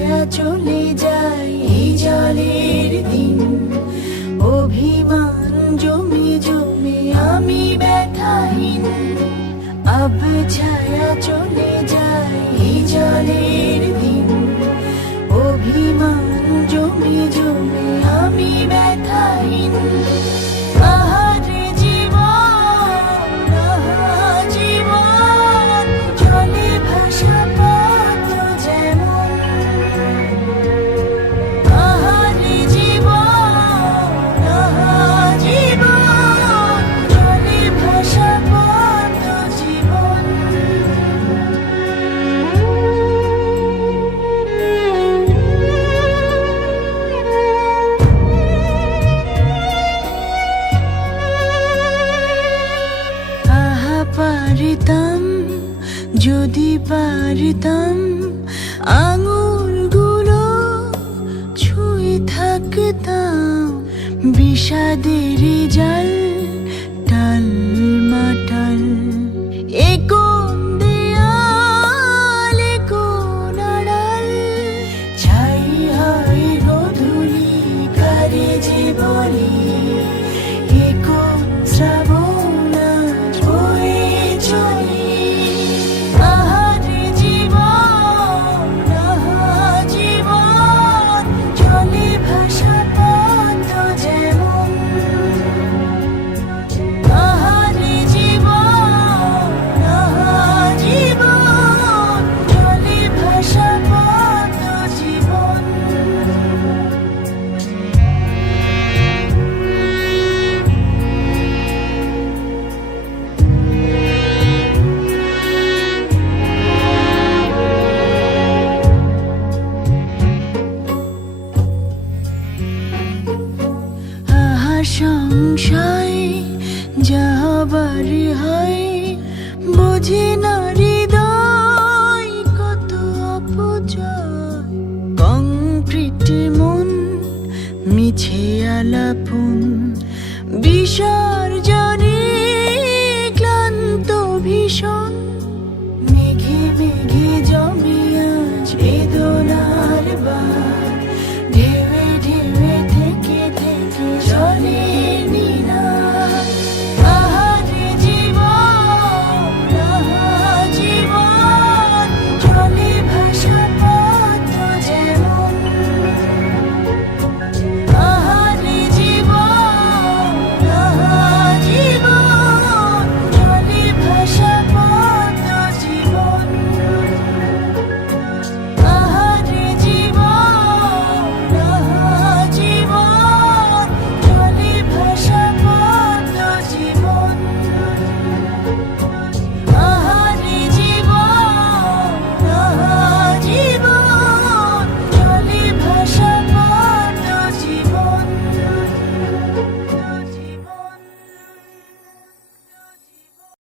ছায়া চলে যায় এই জলের দিন, অভিমান জমে জমে আমি ব্যথাহীন। আব ছায়া চলে যায় এই জলের দিন, অভিমান জমে জমে আমি ব্যথাহীন। আহারে জীবন, আহা জীবন, জলে ভাসা পদ্ম যেমন। আহারে জীবন, আহা জীবন, জলে ভাসা পদ্ম জীবন। পারিতাম যদি পারিতাম আঙুলগুলো ছুঁয়ে থাকতাম বিষাদের জাল